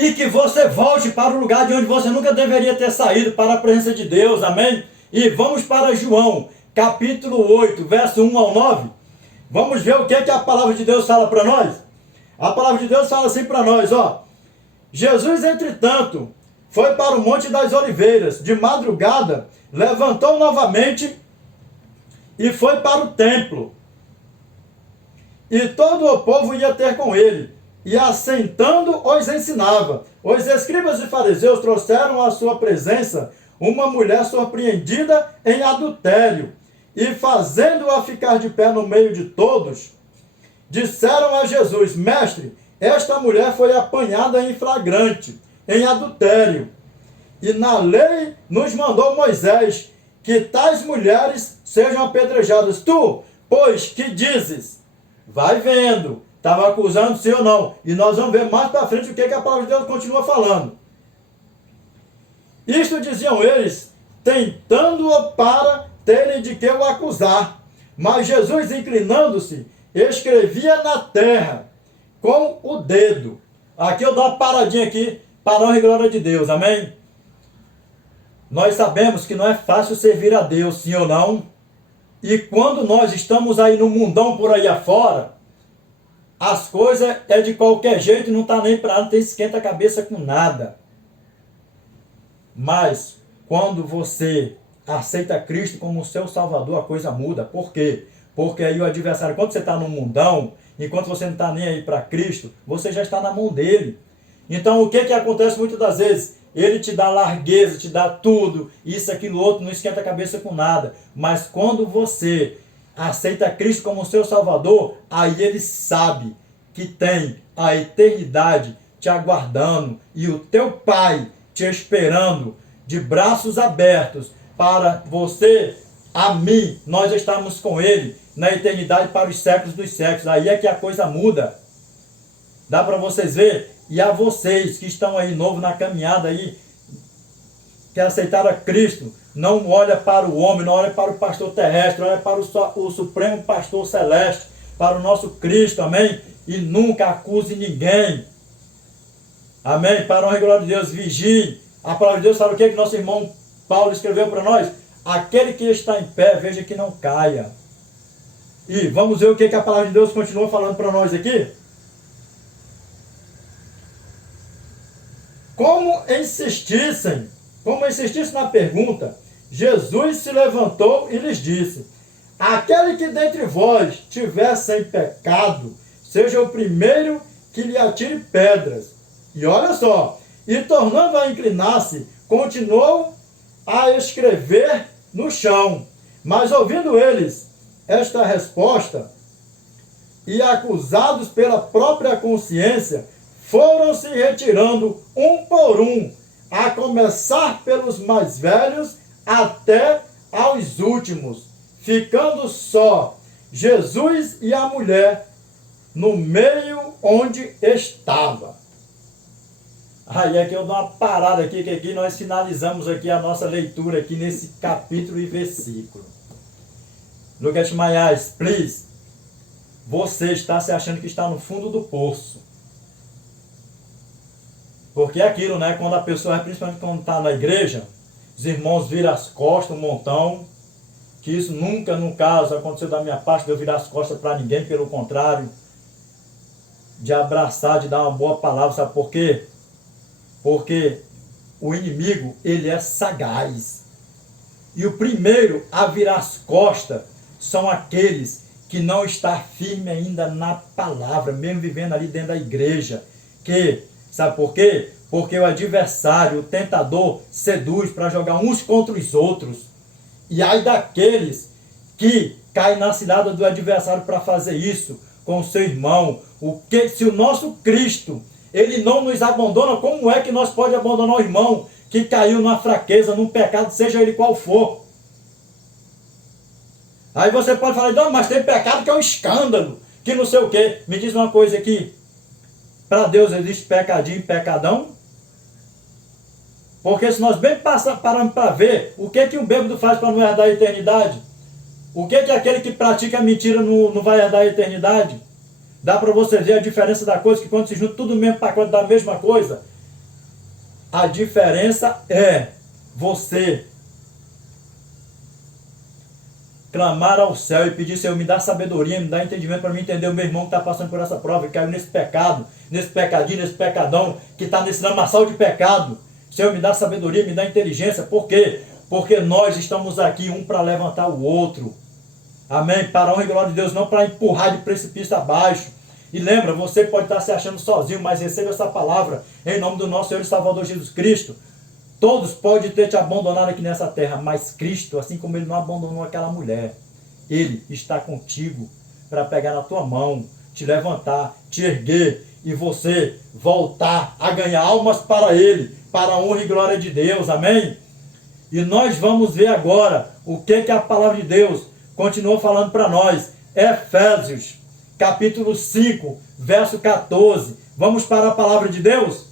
e que você volte para o lugar de onde você nunca deveria ter saído, para a presença de Deus, amém? E vamos para João, capítulo 8, verso 1 ao 9. Vamos ver o que a palavra de Deus fala para nós? A palavra de Deus fala assim para nós, ó. Jesus, entretanto, foi para o Monte das Oliveiras. De madrugada, levantou novamente e foi para o templo. E todo o povo ia ter com ele, e assentando os ensinava. Os escribas e fariseus trouxeram à sua presença uma mulher surpreendida em adultério, e fazendo-a ficar de pé no meio de todos, disseram a Jesus: Mestre, esta mulher foi apanhada em flagrante, em adultério. E na lei nos mandou Moisés que tais mulheres sejam apedrejadas. Tu, pois, que dizes? Vai vendo. Estava acusando sim ou não. E nós vamos ver mais para frente o que a palavra de Deus continua falando. Isto diziam eles, tentando-o para terem de que o acusar. Mas Jesus, inclinando-se, escrevia na terra com o dedo. Aqui eu dou uma paradinha aqui para a honra e glória de Deus, amém? Nós sabemos que não é fácil servir a Deus, sim ou não? E quando nós estamos aí no mundão por aí afora, as coisas é de qualquer jeito, não está nem para nada, não tem esquenta a cabeça com nada. Mas quando você aceita Cristo como seu Salvador, a coisa muda. Por quê? Porque aí o adversário, quando você está no mundão, enquanto você não está nem aí para Cristo, você já está na mão dele. Então o que acontece muitas das vezes? Ele te dá largueza, te dá tudo, isso, aquilo, outro, não esquenta a cabeça com nada. Mas quando você aceita Cristo como seu Salvador, aí ele sabe que tem a eternidade te aguardando e o teu Pai te esperando de braços abertos para você, a mim, nós estamos com ele na eternidade para os séculos dos séculos. Aí é que a coisa muda. Dá para vocês verem? E a vocês que estão aí novo na caminhada aí, que aceitaram a Cristo, não olha para o homem, não olha para o pastor terrestre, olha para o supremo pastor celeste, para o nosso Cristo, amém? E nunca acuse ninguém. Amém? Para a honra e glória de Deus, vigie. A palavra de Deus sabe o que nosso irmão Paulo escreveu para nós? Aquele que está em pé, veja que não caia. E vamos ver o que a palavra de Deus continua falando para nós aqui? Como insistissem na pergunta, Jesus se levantou e lhes disse: aquele que dentre vós tiver sem pecado, seja o primeiro que lhe atire pedras. E olha só, e tornando a inclinar-se, continuou a escrever no chão. Mas ouvindo eles esta resposta, e acusados pela própria consciência, foram se retirando um por um, a começar pelos mais velhos até aos últimos, ficando só Jesus e a mulher no meio onde estava. Aí é que eu dou uma parada aqui, que aqui nós finalizamos aqui a nossa leitura aqui nesse capítulo e versículo. Look at my eyes, please. Você está se achando que está no fundo do poço. Porque é aquilo, né? Quando a pessoa, principalmente quando está na igreja, os irmãos viram as costas, um montão. Que isso nunca, no caso, aconteceu da minha parte, de eu virar as costas para ninguém, pelo contrário. De abraçar, de dar uma boa palavra, sabe por quê? Porque o inimigo, ele é sagaz. E o primeiro a virar as costas são aqueles que não estão firmes ainda na palavra, mesmo vivendo ali dentro da igreja. Que, sabe por quê? Porque o adversário, o tentador, seduz para jogar uns contra os outros. E aí daqueles que caem na cilada do adversário para fazer isso com o seu irmão. Se o nosso Cristo, ele não nos abandona, como é que nós podemos abandonar o irmão que caiu numa fraqueza, num pecado, seja ele qual for? Aí você pode falar, não, mas tem pecado que é um escândalo, que não sei o quê. Me diz uma coisa aqui, para Deus existe pecadinho e pecadão? Porque se nós bem paramos para ver, o que um bêbado faz para não herdar a eternidade? O que aquele que pratica mentira não vai herdar a eternidade? Dá para você ver a diferença da coisa, que quando se junta tudo no mesmo pacote da mesma coisa, A diferença é você clamar ao céu e pedir: Senhor, me dá sabedoria, me dá entendimento para me entender o meu irmão que está passando por essa prova e caiu nesse pecado, nesse pecadinho, nesse pecadão, que está nesse lamaçal de pecado. Senhor, me dá sabedoria, me dá inteligência. Por quê? Porque nós estamos aqui um para levantar o outro. Amém? Para a honra e glória de Deus, não para empurrar de precipício abaixo. E lembra, você pode estar se achando sozinho, mas receba essa palavra em nome do nosso Senhor e Salvador Jesus Cristo. Todos podem ter te abandonado aqui nessa terra, mas Cristo, assim como Ele não abandonou aquela mulher, Ele está contigo para pegar na tua mão, te levantar, te erguer e você voltar a ganhar almas para Ele, para a honra e glória de Deus, amém? E nós vamos ver agora o que a palavra de Deus continua falando para nós. Efésios, capítulo 5, verso 14. Vamos para a palavra de Deus?